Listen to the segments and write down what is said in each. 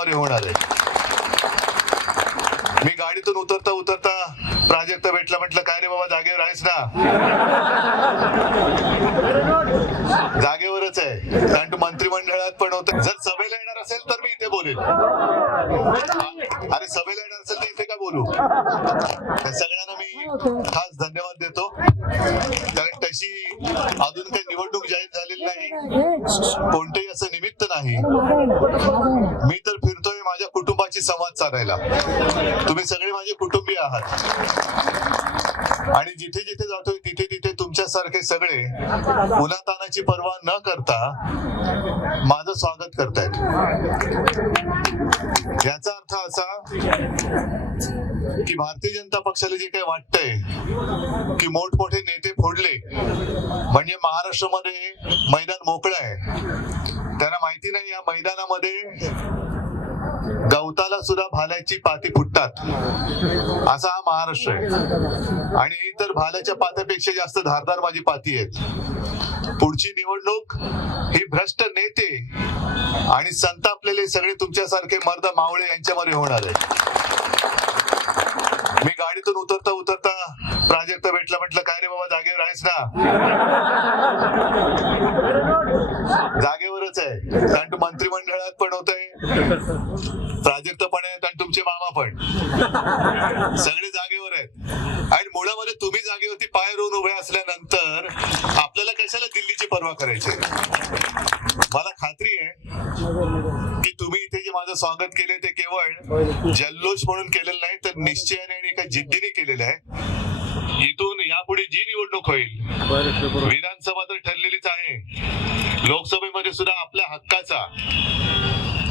यांच्यामध्ये होणार आहे. मी गाडीतून उतरता उतरता प्राजक्त भेटला म्हटलं काय रे बाबा जागेवर आहेस ना? जागेवरच आहे. कारण तू मंत्रिमंडळात पण होत. जर सभेला येणार असेल तर मी इथे बोलेल. अरे सभेला येणार असेल तर इथे का बोलू? सगळ्यांना मी खास धन्यवाद देतो. कारण अजून काही निवडणूक जाहीर झालेली नाही. कोणतंही असं निमित्त नाही. मी तर फिरतोय माझ्या कुटुंबाची संवाद साधायला. तुम्ही सगळे माझे कुटुंबीय आहात. आणि जिथे जिथे जातोय तिथे तिथे तुमच्यासारखे सगळे उन्हातानाची पर्वा न करता माझं स्वागत करतायत. याचा अर्थ असा की भारतीय जनता पक्षाला जे काही वाटतंय की मोठमोठे नेते फोडले म्हणजे महाराष्ट्रामध्ये मैदान मोकळं आहे. त्यांना माहिती नाही या मैदानामध्ये गवताला सुद्धा भाल्याची पाती फुटतात. असा हा महाराष्ट्र आहे. आणि ही तर भाल्याच्या पात्यापेक्षा जास्त धारदार माझी पाती आहेत. पुढची निवडणूक ही भ्रष्ट नेते आणि संतापलेले सगळे तुमच्यासारखे मर्द मावळे यांच्यामध्ये होणार आहे. मी गाडीतून उतरता उतरता प्राजक्त भेटला म्हटलं काय रे बाबा जागेवर आहेस ना? जागेवरच आहे. कारण तू मंत्रिमंडळात पण होत प्राजक्त पण आहेत आणि तुमचे मामा पण. सगळे जागेवर आहेत. आणि मुळामध्ये तुम्ही जागेवरती पाय रोवून उभे असल्यानंतर आपल्याला कशाला दिल्लीची पर्वा करायची मला खात्री आहे की तुम्ही इथे जे माझं स्वागत केले ते केवळ. जल्लोष म्हणून केलेलं नाही तर निश्चयाने आणि एका जिद्दीने केलेलं आहे. इथून यापुढे जी निवडणूक होईल विधानसभा तर ठरलेलीच आहे. लोकसभेमध्ये सुद्धा आपल्या हक्काचा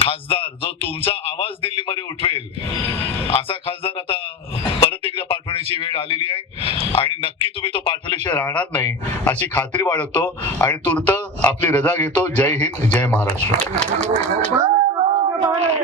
खासदार जो तुमचा आवाज दिल्लीमध्ये उठवेल असा खासदार आता परत एकदा पाठवण्याची वेळ आलेली आहे. आणि नक्की तुम्ही तो पाठवल्याशिवाय राहणार नाही अशी खात्री बाळगतो. आणि तुर्त आपली रजा घेतो. जय हिंद जय महाराष्ट्र.